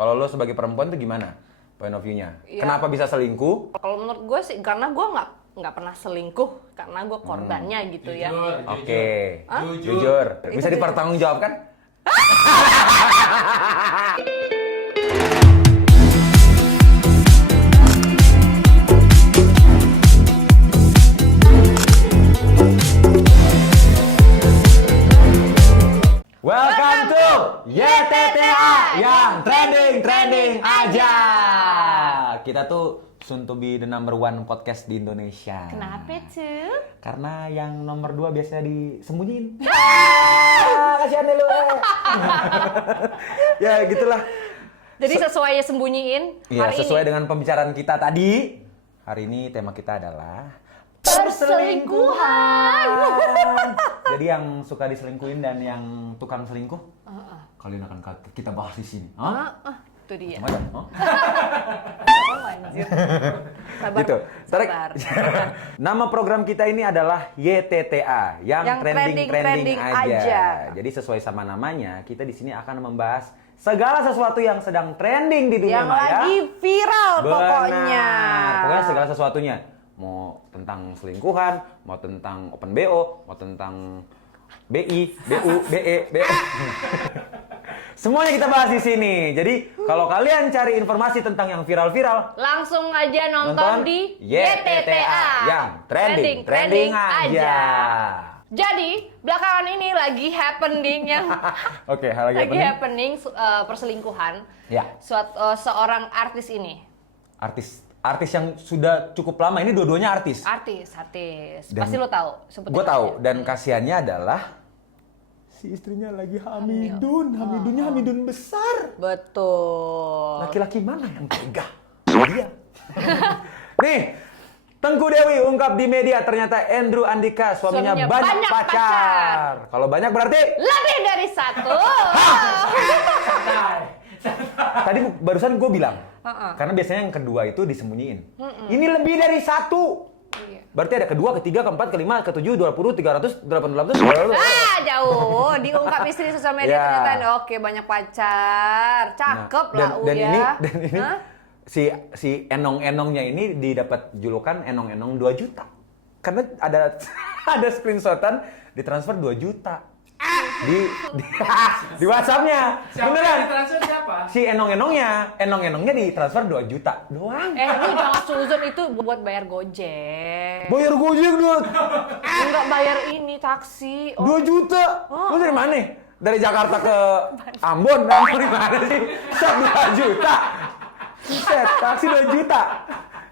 Kalau lo sebagai perempuan tuh gimana point of view-nya? Iya. Kenapa bisa selingkuh? Kalau menurut gue sih, karena gue nggak pernah selingkuh, karena gue korbannya gitu ya. Oke. Hah? Jujur. Bisa Itu dipertanggungjawabkan? Welcome to YTTA yang trending aja. Kita tuh soon to be the number one podcast di Indonesia. Kenapa tuh? Karena yang nomor 2 biasanya disembunyiin. Kasihan deh lu. Ya gitulah. Jadi sesuai sembunyiin Iya, hari sesuai ini. dengan pembicaraan kita tadi. Hari ini tema kita adalah Perselingkuhan. Jadi yang suka diselingkuhin dan yang tukang selingkuh, kalian akan kita bahas di sini. Hah? Itu dia. Macam? Oh? Oh, anjir. Sabar, Gitu. sabar. Nama program kita ini adalah YTTA, yang trending aja. Jadi sesuai sama namanya, kita di sini akan membahas segala sesuatu yang sedang trending di dunia Yang maya. lagi viral pokoknya. Pokoknya segala sesuatunya. Mau tentang selingkuhan, mau tentang open BO, mau tentang BI, BU, BE, BO. Semuanya kita bahas di sini. Jadi kalau kalian cari informasi tentang yang viral-viral, Langsung aja nonton di YTTA yang trending aja. Jadi belakangan ini lagi happening yang Oke, hal lagi lagi apa happening perselingkuhan. Ya. Seorang artis ini. Artis yang sudah cukup lama, ini dua-duanya artis. Artis. Dan Pasti lo tahu. sebutin Gue tahu, aja. dan kasihannya adalah si istrinya lagi Hamidunnya Hamidun besar. Betul. Laki-laki mana yang tega? Dia. Nih, Tengku Dewi ungkap di media ternyata Andrew Andika suaminya Suaminya banyak banyak pacar. Kalau banyak berarti Lebih dari satu. tadi barusan gue bilang. Uh-uh. Karena biasanya yang kedua itu disembunyiin. Ini lebih dari satu. Iya. Berarti ada kedua, ketiga, keempat, kelima, ketujuh, 20, 300, 800. Jauh. Diungkap istri sosial media Ya. ternyata oke banyak pacar. Cakep lah dan Uya. ini Hah? si enong-enongnya ini didapat julukan enong-enong 2 juta. Karena ada ada screenshotan ditransfer 2 juta. Di WhatsApp-nya. Siapa Beneran. yang ditransfer siapa? Si enong-enongnya ditransfer 2 juta doang. Lu jangan suzon itu buat bayar Gojek. Bayar Gojek duit. Enggak bayar ini taksi. 2 juta. Oh. Lu dari mana? Dari Jakarta ke Ambon. Dari mana sih? Set 2 juta. Set, taksi 2 juta.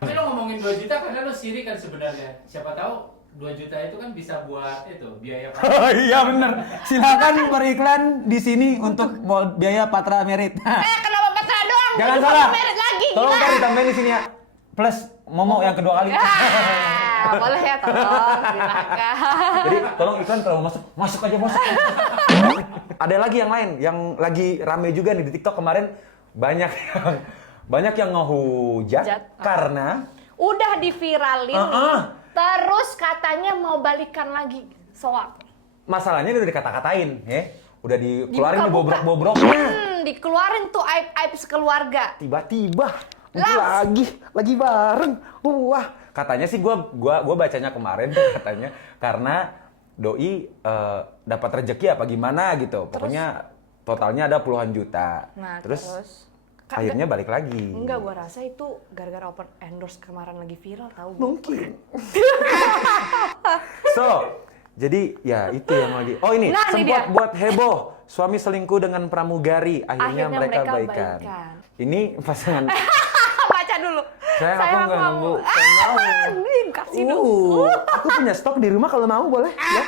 Tapi lo ngomongin 2 juta karena lo sirik kan sebenarnya. Siapa tahu 2 juta itu kan bisa buat itu biaya Oh iya bener. Silakan beriklan di sini untuk biaya Patra Merit. Kenapa Patra doang? Jangan Jadi salah. Patra Merit lagi, Tolong gila. kan ditambahin di sini ya. Plus Momo yang kedua kali. Boleh ya, tolong, silakan. Jadi tolong iklan kalau masuk aja masuk. Ada lagi yang lain yang lagi rame juga nih di TikTok kemarin banyak yang ngehujat karena Udah diviralin nih, terus katanya mau balikan lagi. Soak. masalahnya udah dikata-katain, ya. Udah dikeluarin nih Dibuka-buka. bobrok-bobroknya. Dikeluarin tuh aib-aib sekeluarga. Tiba-tiba lagi bareng. Wah, katanya sih gua bacanya kemarin katanya karena doi dapat rezeki apa gimana gitu. Pokoknya totalnya ada puluhan juta. Nah, terus Kan akhirnya balik lagi. enggak, gua rasa itu gara-gara open endorse kemarin lagi viral tahu. Mungkin. So, jadi ya itu yang lagi. Oh ini, Nah, ini sempat dia. buat heboh. Suami selingkuh dengan pramugari. Akhirnya mereka baikan. baikan. Ini pasangan. Baca dulu. Sayang, aku nggak mau. Saya mau. Kasih dulu. Aku punya stok di rumah kalau mau boleh. Ya.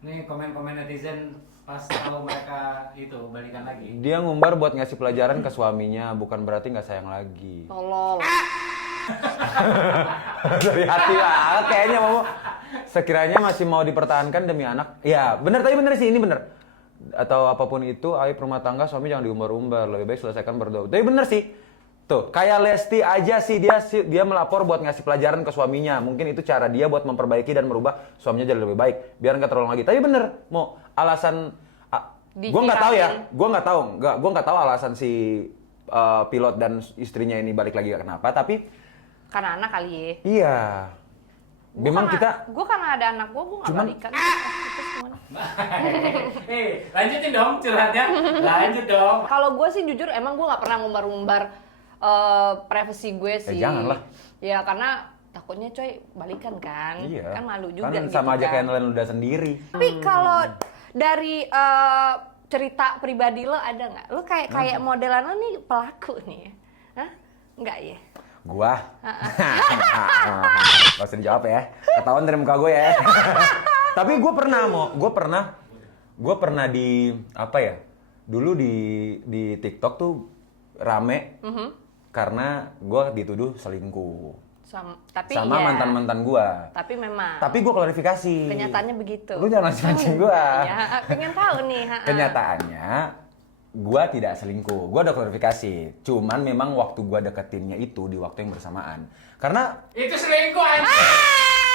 Nih komen-komen netizen pas tahu mereka itu balikan lagi. Dia ngumbar buat ngasih pelajaran ke suaminya, bukan berarti nggak sayang lagi. Tolol. Dari hati banget kayaknya mau. Sekiranya masih mau dipertahankan demi anak. Ya, bener sih, ini bener. Atau apapun itu, aib rumah tangga suami jangan diumbar-umbar, lebih baik selesaikan berdua. Tapi bener sih. Tuh, kayak Lesti aja sih dia melapor buat ngasih pelajaran ke suaminya. Mungkin itu cara dia buat memperbaiki dan merubah suaminya jadi lebih baik, biar nggak terulang lagi. Tapi bener, mau alasan Gue nggak tahu ya, gue nggak tahu alasan si pilot dan istrinya ini balik lagi kenapa, tapi Karena anak kali ya. iya, memang kita Gue karena ada anak gue nggak Cuman- balikan. Terus gimana? Lanjutin dong curhatnya. Lanjut dong. Kalau gue sih jujur emang gue nggak pernah ngumbar-ngumbar privasi gue sih. janganlah. Ya karena takutnya coy balikan kan. iya, Kan malu juga kan gitu sama aja kan. kayak nelen udah sendiri. Tapi kalau dari cerita pribadi lo ada nggak? Lo kayak modelan lo nih pelaku nih. Hah? Enggak ya? Gua, gak usah dijawab ya, ketahuan dari muka gue ya. Tapi gue pernah di apa ya? Dulu di TikTok tuh rame karena gue dituduh selingkuh Tapi sama ya, mantan gue. Tapi memang. Tapi gue klarifikasi. Kenyataannya begitu. Lu jangan mancing gue. Ya, pengen tahu nih. Kenyataannya gue tidak selingkuh. Gue udah klarifikasi. Cuman memang waktu gue deketinnya itu di waktu yang bersamaan. Karena Itu selingkuh anjing.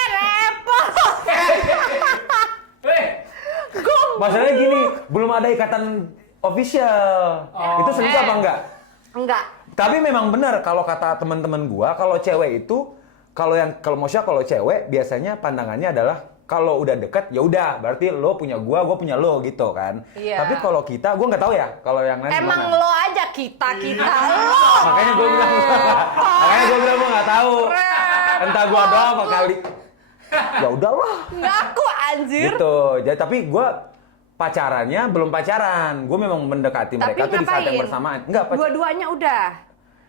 Repot. Weh. masalahnya gini, belum ada ikatan official. Itu selingkuh apa enggak? Enggak. Tapi memang benar kalau kata teman-teman gua, kalau cewek itu kalau cewek biasanya pandangannya adalah kalau udah deket ya udah berarti lo punya gua punya lo gitu kan. Iya. Tapi kalau kita gua nggak tahu ya kalau yang lain Emang gimana. lo aja kita lo. Makanya gua bilang gua nggak tahu. Entah gua doang apa kali. Ya udahlah. Ngaku anjir. Gitu. Jadi tapi gua pacarannya belum pacaran. Gua memang mendekati Tapi mereka tuh di saat yang ngapain? bersamaan. Enggak, Dua-duanya udah.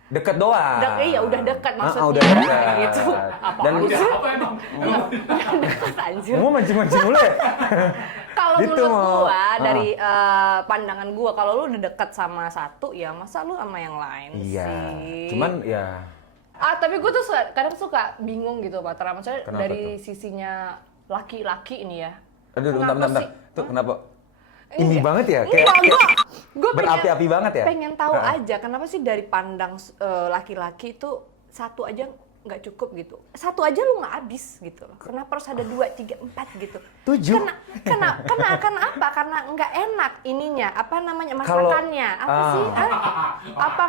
deket doang. Iya udah dekat maksudnya. Udah dekat. Gitu. Apa Dan Udah apa emang? dekat anjir. mau mancing-mancing dulu ya? Kalau Gitu, menurut Mo. gua dari pandangan gua kalau lu udah dekat sama satu ya masa lu sama yang lain Iya. sih. Cuman ya Tapi gue tuh kadang suka bingung gitu Pak Tara. Maksudnya Kenapa dari sisinya laki-laki ini ya. aduh Kenapa bentar. sih? Tuh kenapa? Iya. Ini banget ya Gue berapi-api banget ya? pengen tahu aja kenapa sih dari pandang laki-laki itu satu aja nggak cukup gitu. Satu aja lu nggak habis gitu loh. Kenapa harus ada 2, 3, 4 gitu? 7. Kenapa? Karena nggak enak ininya. Apa namanya Kalau- masakannya? Apa sih? Apa?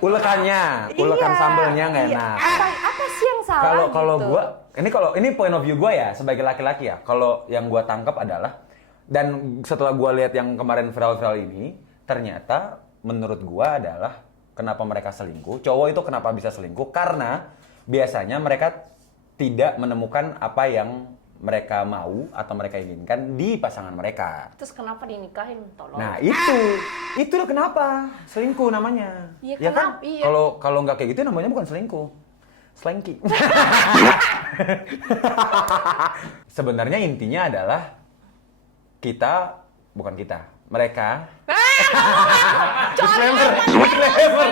Ulekannya, ulekan Iya, sambelnya nggak iya. enak. Apa sih yang salah Kalau gitu? ini point of view gua ya sebagai laki-laki ya. Kalau yang gua tangkap adalah dan setelah gua lihat yang kemarin viral-viral ini, ternyata menurut gua adalah kenapa mereka selingkuh. Cowok itu kenapa bisa selingkuh? Karena biasanya mereka tidak menemukan apa yang mereka mau atau mereka inginkan di pasangan mereka. Terus kenapa dinikahin? Tolong. Nah, itu loh kenapa selingkuh namanya. Iya, Ya kan? kenapa? Iya. Kalau nggak kayak gitu namanya bukan selingkuh. Slanky. Sebenarnya intinya adalah mereka. Disclaimer.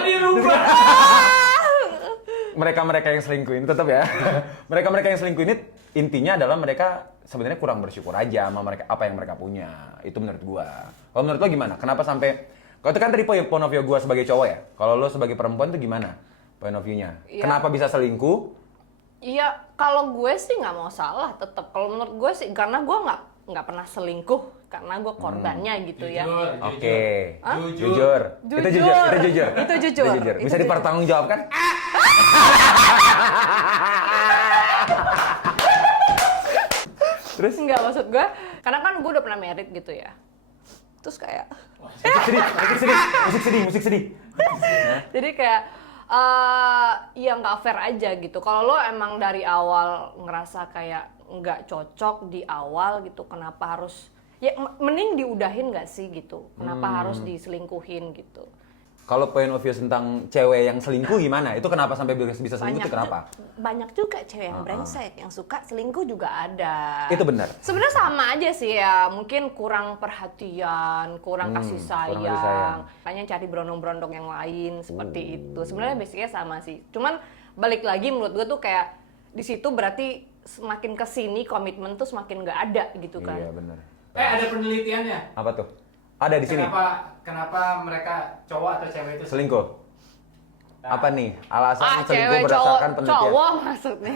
Dirubah. Mereka yang selingkuh ini tetap ya. Mereka yang selingkuh ini intinya adalah mereka sebenarnya kurang bersyukur aja sama mereka apa yang mereka punya. Itu menurut gua. Kalau menurut lo gimana? Kenapa sampai kalau itu kan dari point of view gua sebagai cowok ya. Kalau lo sebagai perempuan itu gimana? Point of view-nya. Iya. Kenapa bisa selingkuh? Iya, kalau gue sih nggak mau salah tetap. Kalau menurut gue sih, karena gue nggak pernah selingkuh, karena gue korbannya gitu ya. Jujur, Oke. Hah? Jujur. Itu jujur. Itu jujur. Bisa dipertanggungjawabkan? Terus Nggak, maksud gue, karena kan gue udah pernah married gitu ya. Terus kayak, musik sedih. jadi kayak ya nggak fair aja gitu. Kalau lo emang dari awal ngerasa kayak nggak cocok di awal gitu, kenapa harus ya mending diudahin nggak sih gitu? Kenapa harus diselingkuhin gitu? Kalau point of view tentang cewek yang selingkuh gimana? Itu kenapa sampai bisa selingkuh itu kenapa? Banyak juga cewek yang brengsek, yang suka selingkuh juga ada. Itu benar. Sebenarnya sama aja sih ya, mungkin kurang perhatian, kurang kasih kurang kasih sayang. sayang. Makanya cari berondong-berondong yang lain seperti itu. Sebenarnya basicnya sama sih. Cuman balik lagi menurut gue tuh kayak di situ berarti semakin kesini komitmen tuh semakin nggak ada gitu kan. Iya benar. Ada penelitiannya. Apa tuh? Ada di sini. Kenapa mereka cowok atau cewek itu Selingkuh. Apa nih? Alasan selingkuh cewek berdasarkan penelitian. cowok maksudnya.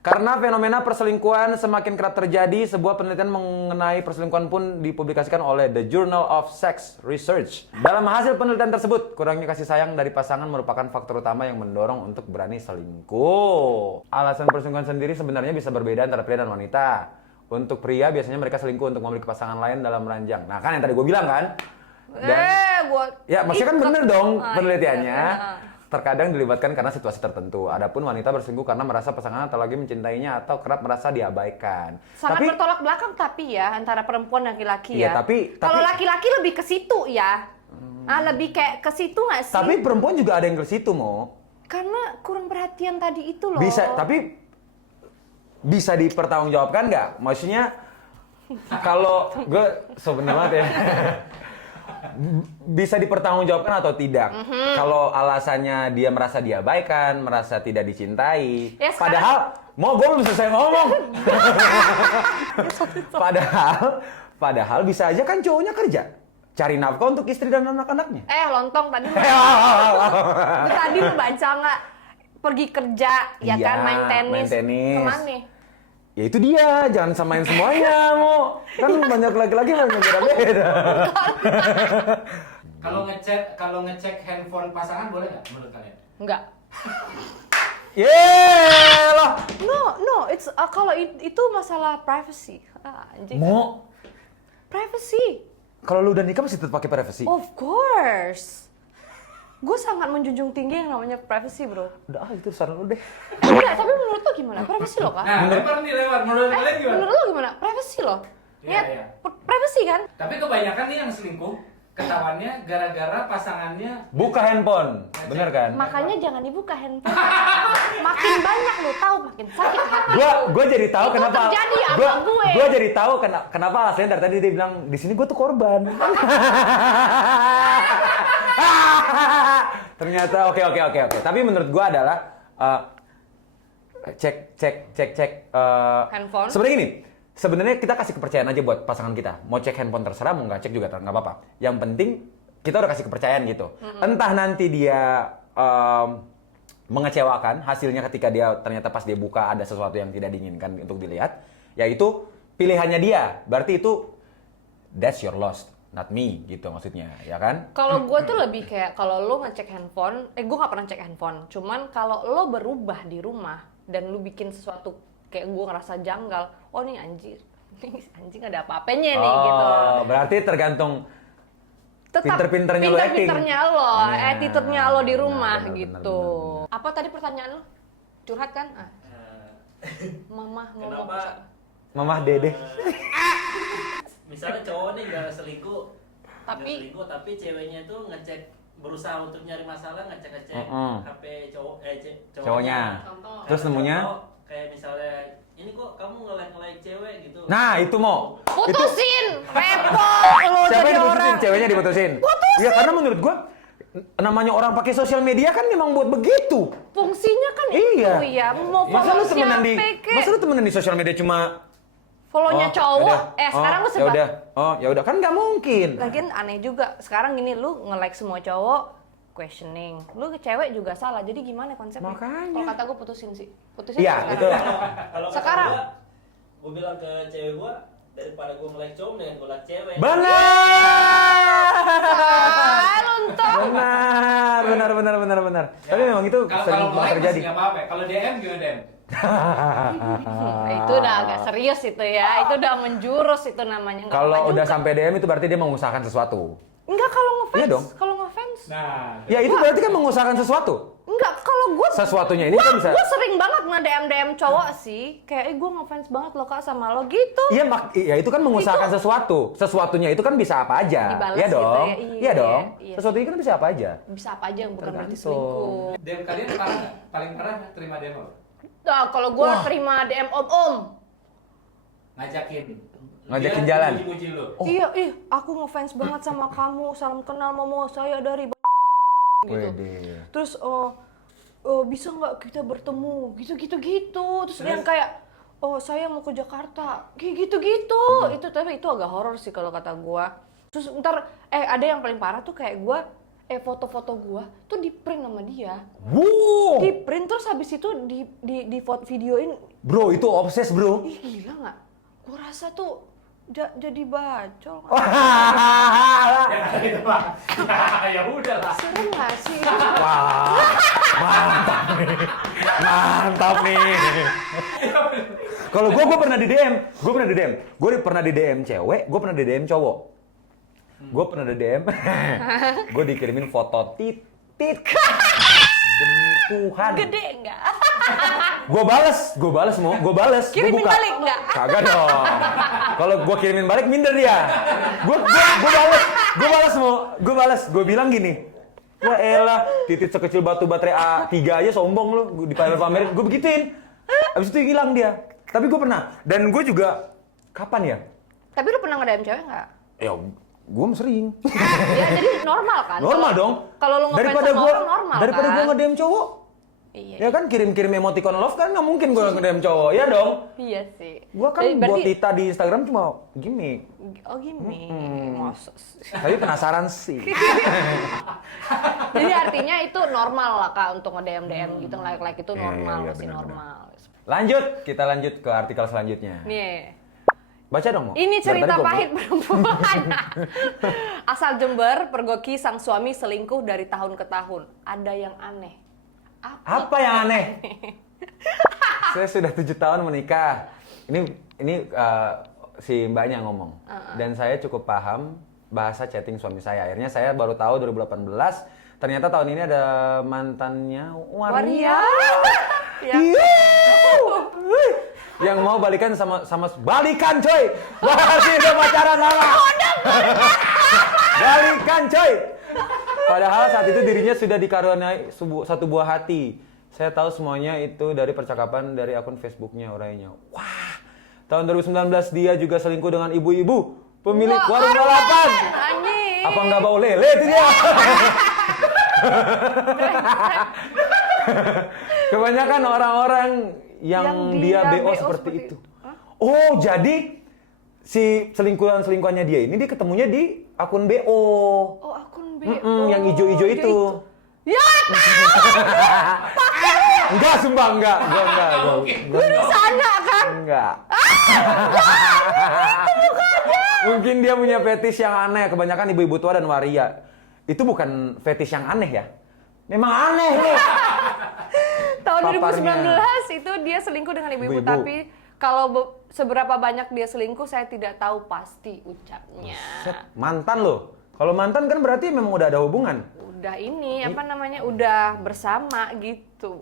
Karena fenomena perselingkuhan semakin kerap terjadi, sebuah penelitian mengenai perselingkuhan pun dipublikasikan oleh The Journal of Sex Research. Dalam hasil penelitian tersebut, kurangnya kasih sayang dari pasangan merupakan faktor utama yang mendorong untuk berani selingkuh. Alasan perselingkuhan sendiri sebenarnya bisa berbeda antara pria dan wanita. Untuk pria, biasanya mereka selingkuh untuk memiliki pasangan lain dalam ranjang. Nah kan yang tadi gue bilang kan? Ya maksudnya kan bener dong penelitiannya. Terkadang dilibatkan karena situasi tertentu. Adapun wanita berselingkuh karena merasa pasangannya tak lagi mencintainya atau kerap merasa diabaikan. Sangat bertolak belakang tapi ya antara perempuan dan laki-laki Iya, ya. tapi Kalau laki-laki lebih ke situ ya. Lebih kayak ke situ nggak sih? Tapi perempuan juga ada yang ke situ, Mo. Karena kurang perhatian tadi itu loh. Bisa dipertanggungjawabkan nggak? Maksudnya kalau gue sebenarnya ya bisa dipertanggungjawabkan atau tidak? Kalau alasannya dia merasa diabaikan, merasa tidak dicintai, Ya, padahal mau gue belum selesai ngomong. padahal bisa aja kan cowoknya kerja, cari nafkah untuk istri dan anak-anaknya. Lontong tadi. Tadi lu baca nggak? Pergi kerja, ya Iya, kan main main tenis. tenis. Kemana? Ya itu dia, jangan samain semuanya, Mo. Kan banyak laki-laki yang beda-beda. Kalau ngecek handphone pasangan boleh nggak menurut kalian? Enggak. Yelah. No, it's kalau itu masalah privacy. Anjing. Mo, Privacy. kalau lu udah nikah masih tetap pakai privacy? Of course. Gue sangat menjunjung tinggi yang namanya privacy, bro. Udah, itu saran lu deh. Enggak, tapi menurut lo gimana? Privacy lo, Kak? Nah, lempar nih lewat. Menurut kalian gimana? Menurut lo gimana? Privacy lo. Iya, Lihat, iya. privacy kan? Tapi kebanyakan nih yang selingkuh, ketahuannya gara-gara pasangannya Buka handphone, bener kan? Makanya jangan dibuka handphone. Makin banyak lo tahu, makin sakit hati. Gua jadi tahu Itu kenapa. terjadi sama gue. Gua jadi tahu kenapa alasannya dari tadi dia bilang di sini gua tuh korban. Ternyata oke. Tapi menurut gua adalah cek Handphone. Sebenarnya gini, sebenarnya kita kasih kepercayaan aja buat pasangan kita. Mau cek handphone terserah, mau nggak cek juga nggak apa-apa. Yang penting kita udah kasih kepercayaan gitu. Entah nanti dia mengecewakan hasilnya ketika dia ternyata pas dia buka ada sesuatu yang tidak diinginkan untuk dilihat, yaitu pilihannya dia. Berarti itu that's your loss, not me gitu maksudnya, ya kan? Kalau gue tuh lebih kayak kalau lo ngecek handphone, gue nggak pernah cek handphone. Cuman kalau lo berubah di rumah dan lo bikin sesuatu kayak gue ngerasa janggal, oh nih anjing ada apa-apanya nih gitu. Berarti tergantung Tetap pinter-pinternya lo acting. pinter-pinternya lo, Iya, attitude-nya lo di rumah benar, gitu. benar. Apa tadi pertanyaan lo? Curhat kan? Mama mau Kenapa? Mamah Dede. Misalnya cowok nih nggak selingkuh, Tapi- tapi ceweknya tuh ngecek, berusaha untuk nyari masalah, ngecek HP Cowoknya. Contoh. Terus nemunya? Kayak misalnya, ini kok kamu nge-like cewek gitu. Nah, itu mau. Putusin! Repot lo Siapa jadi yang diputusin? orang. Ceweknya diputusin. Ya karena menurut gua namanya orang pakai sosial media kan memang buat begitu. Fungsinya kan Iya. itu ya. Mau Masa lu follow temenan di siapa kek? Masa lu temenan di sosial media cuma Follow-nya cowok. Sekarang lu ya sebab. udah. Oh, ya udah kan nggak mungkin. Lagian aneh juga. Sekarang gini lu nge-like semua cowok, questioning. Lu ke cewek juga salah. Jadi gimana konsepnya? Makanya. Kalau kata gue putusin sih. Putusin Iya, sekarang. itu. Kalau kata Sekarang. gue bilang ke cewek gue, daripada gue nge-like cowok, dengan gue like cewek. Ah, luntur. Benar. Tapi memang itu sering kalau banget like terjadi. masih nggak apa-apa. Kalau DM gimana DM? Itu udah agak serius itu ya. Itu udah menjurus itu namanya. Nggak Kalau apa-apa udah juga. sampai DM itu berarti dia mengusahakan sesuatu. Enggak kalau ngefans. Iya dong. Kalau ngefans. Nah, Ya itu berarti kan mengusahakan sesuatu. Enggak, kalau gue Sesuatunya ini kan bisa. Gue sering banget nge-DM cowok sih. Kayak, gue ngefans banget lo Kak sama lo gitu. Iya, itu kan mengusahakan sesuatu. Sesuatunya itu kan bisa apa aja. Dibalas Iya gitu dong. ya, Iya iya, dong. iya. Sesuatu itu kan bisa apa aja. Bisa apa aja yang bukan berarti Tergantung. selingkuh. DM kalian parah nggak? Paling parah terima DM apa? Nah, kalau gue terima DM om-om. Ngajakin Dia jalan. Muji-muji lu. Iya, aku ngefans banget sama kamu. Salam kenal momo saya dari gitu. Wede. Terus bisa nggak kita bertemu gitu. Terus yang kayak saya mau ke Jakarta kayak gitu. Itu tapi itu agak horor sih kalau kata gua. Terus ntar ada yang paling parah tuh kayak gua foto-foto gua tuh di print sama dia. Wow. Di print terus habis itu di videoin. Bro, itu obses, bro. Ih gila nggak? Gua rasa tuh jadi bacol. Ya gitu Pak. Ya udah lah. Serem nggak sih? Wah, mantap nih. Mantap nih. Kalau gue pernah di DM. Gue pernah di DM cewek, gue pernah di DM cowok. Gue pernah di DM, gue dikirimin foto titit. Demi Tuhan. Gede nggak? Gue bales mau, gue bales. Kirimin Gua buka. balik nggak? Kagak dong. Kalau gue kirimin balik minder dia. Gue bales. Gue bilang gini. Wah elah, titit sekecil batu baterai A3 aja sombong lu. Gue dipamer-pamerin, gue begituin. Abis itu hilang dia. Tapi gue pernah. Dan gue juga, kapan ya? Tapi lu pernah nge-DM cewek nggak? Ya, gue sering. Ya jadi normal kan? Normal dong. Kalau lu ngefans sama orang normal daripada kan? gue nge-DM cowok. Iya. Ya kan kirim-kirim emoticon love kan nggak mungkin gue nge-DM cowok, ya dong. Iya sih. Gue kan buat Tita di Instagram cuma gimmick. Oh gini, masa sih. Tapi penasaran sih. Jadi artinya itu normal lah Kak untuk nge-DM gitu, like itu Iya, normal, iya, masih benar, normal. Lanjut, kita lanjut ke artikel selanjutnya. Nih, Baca dong, Mo. ini Dari cerita tadi gua pahit perempuan. Asal Jember, pergoki sang suami selingkuh dari tahun ke tahun. Ada yang aneh. Apa yang aneh? Saya sudah 7 tahun menikah. Ini si mbaknya ngomong. Dan saya cukup paham bahasa chatting suami saya. Akhirnya saya baru tahu 2018. Ternyata tahun ini ada mantannya Waria. Ya. Yang mau balikan sama balikan coy. Masih udah pacaran lama. Balikan coy. Padahal saat itu dirinya sudah dikaruniai satu buah hati. Saya tahu semuanya itu dari percakapan dari akun Facebooknya orangnya. Wah, tahun 2019 dia juga selingkuh dengan ibu-ibu pemilik warung balapan. Anjing. Apa nggak bau lele itu dia? Kebanyakan orang-orang yang dia BO seperti itu. Oh, jadi si selingkuhannya dia ini dia ketemunya di akun BO. Oh, akun BO. Yang ijo-ijo itu. Ya, Enggak, sumpah enggak. lu di sana kan? Enggak. Mungkin dia punya fetish yang aneh, kebanyakan ibu-ibu tua dan waria. Itu bukan fetish yang aneh ya. Memang aneh nih. Tahun Paparnya. 2019 itu dia selingkuh dengan ibu-ibu, Ibu-ibu. tapi kalau seberapa banyak dia selingkuh saya tidak tahu pasti ucapnya. Set, mantan loh. Kalau mantan kan berarti memang udah ada hubungan. Udah ini apa namanya udah bersama gitu.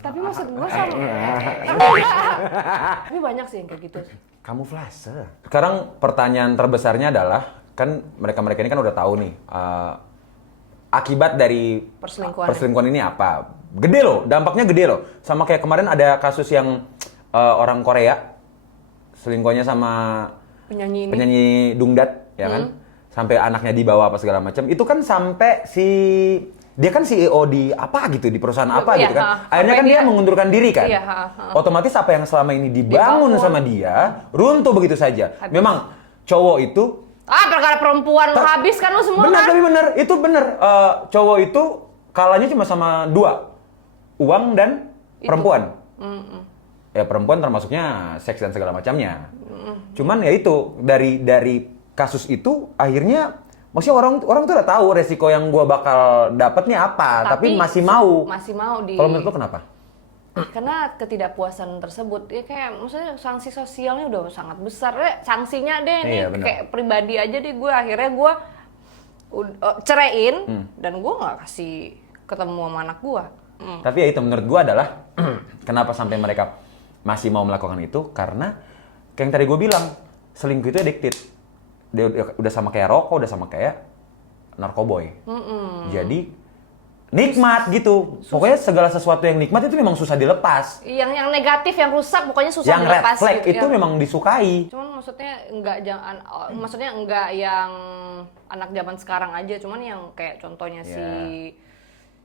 Tapi maksud gue sama. Tapi banyak sih yang kayak gitu. Kamuflase. Sekarang pertanyaan terbesarnya adalah kan mereka ini kan udah tahu nih akibat dari perselingkuhan ini apa. Gede loh, dampaknya gede loh. Sama kayak kemarin ada kasus yang orang Korea selingkuhannya sama penyanyi dungdat, ya kan? Sampai anaknya dibawa apa segala macam. Itu kan sampai dia kan CEO di apa gitu, di perusahaan apa Iya, gitu kan. Akhirnya kan dia mengundurkan diri kan. Iya, Otomatis apa yang selama ini dibangun sama dia runtuh begitu saja. Memang cowok itu perkara perempuan habis kan lu semua benar, kan? tapi benar, itu benar. Cowok itu kalahnya cuma sama 2, uang dan perempuan. Ya perempuan termasuknya seks dan segala macamnya. Cuman ya itu dari kasus itu akhirnya maksudnya orang tuh udah tahu resiko yang gua bakal dapatnya apa, tapi masih mau. Kalau menurut lo kenapa? Karena ketidakpuasan tersebut ya kayak maksudnya sanksi sosialnya udah sangat besar. Sanksinya deh nih Iya, kayak pribadi aja deh gue akhirnya gue ceraiin dan gue nggak kasih ketemu sama anak gue. Tapi ya itu menurut gua adalah kenapa sampai mereka masih mau melakukan itu karena kayak yang tadi gue bilang selingkuh itu addicted. Dia udah sama kayak rokok, udah sama kayak narkoboy. Jadi nikmat gitu. Pokoknya segala sesuatu yang nikmat itu memang susah dilepas. Yang negatif, yang rusak pokoknya susah yang dilepas. Yang red flag gitu, itu memang disukai. Cuman maksudnya enggak yang anak zaman sekarang aja, cuman yang kayak contohnya si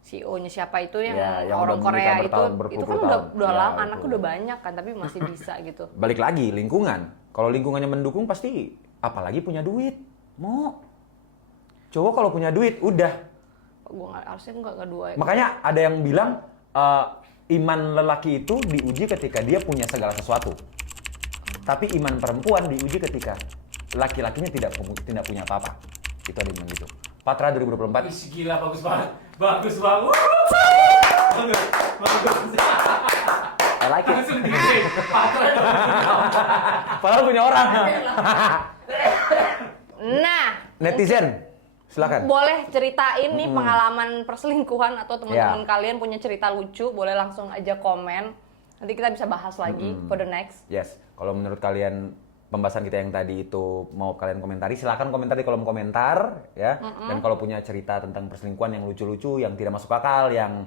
CEO-nya siapa itu yang orang Korea itu kan udah lama, anaknya udah banyak kan, tapi masih bisa gitu. Balik lagi lingkungan. Kalau lingkungannya mendukung pasti apalagi punya duit. Cowok kalau punya duit udah harusnya nggak dua. Makanya ada yang bilang iman lelaki itu diuji ketika dia punya segala sesuatu. Tapi iman perempuan diuji ketika laki-lakinya tidak punya apa-apa. Itu ada yang bilang gitu. Patra 2024. Ih, gila, bagus banget. Bagus banget. Bagus. I like it. Langsung di Patra. Padahal punya orang. Nah, Netizen, silakan. boleh ceritain nih pengalaman perselingkuhan atau teman-teman Ya. kalian punya cerita lucu, boleh langsung aja komen. Nanti kita bisa bahas lagi for the next. Yes, kalau menurut kalian pembahasan kita yang tadi itu mau kalian komentari, silakan komentar di kolom komentar ya. Dan kalau punya cerita tentang perselingkuhan yang lucu-lucu, yang tidak masuk akal, yang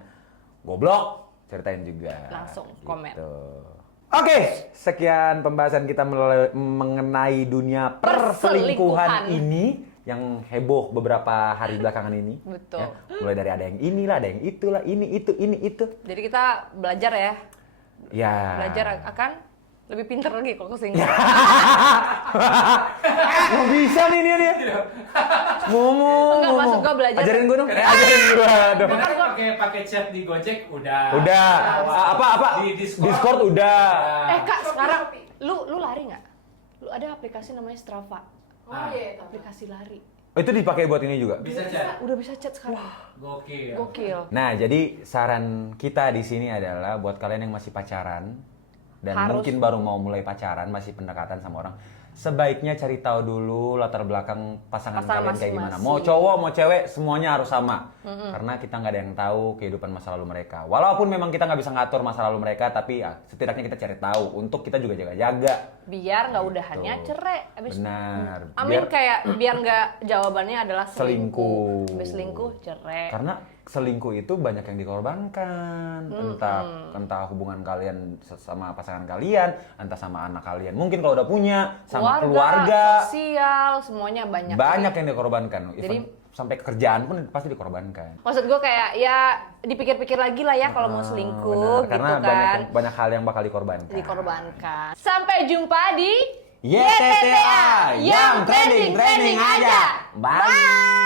goblok, ceritain juga. Langsung komen. Oke, sekian pembahasan kita mengenai dunia perselingkuhan ini yang heboh beberapa hari belakangan ini. Betul. Ya. Mulai dari ada yang inilah, ada yang itulah, ini itu. Jadi kita belajar ya, Ya. belajar akan lebih pintar lagi kalau keselingkuhan. Nggak bisa nih dia. Ngomong. Enggak, maksud gua belajar. Ajarin gue dong. Ajarin gue dong. Karena pakai chat di Gojek udah. Udah. Apa? Di Discord. Discord udah. Kak, sekarang lu lari nggak? Lu ada aplikasi namanya Strava. Oh iya, aplikasi lari. Oh, itu dipakai buat ini juga. Bisa chat. Udah bisa chat sekarang. Gokil. Gokil. Nah, jadi saran kita di sini adalah buat kalian yang masih pacaran dan Harus. mungkin baru mau mulai pacaran, masih pendekatan sama orang, sebaiknya cari tahu dulu latar belakang pasangan kalian kayak gimana. masing-masing. Mau cowok, mau cewek, semuanya harus sama. Karena kita nggak ada yang tahu kehidupan masa lalu mereka. Walaupun memang kita nggak bisa ngatur masa lalu mereka, tapi ya setidaknya kita cari tahu untuk kita juga jaga-jaga. Biar nggak udahannya cerai. Abis, Benar. Amin, kayak biar nggak jawabannya adalah Selingkuh. Habis selingkuh cerai. Karena selingkuh itu banyak yang dikorbankan, entah hubungan kalian sama pasangan kalian, entah sama anak kalian. Mungkin kalau udah punya sama keluarga, sosial, semuanya banyak. banyak yang dikorbankan. Jadi- Even sampai kerjaan pun pasti dikorbankan. Maksud gue kayak ya dipikir-pikir lagi lah ya kalau mau selingkuh Benar, karena gitu kan. banyak hal yang bakal dikorbankan. Dikorbankan. Sampai jumpa di YTTA yang trending aja. Bye.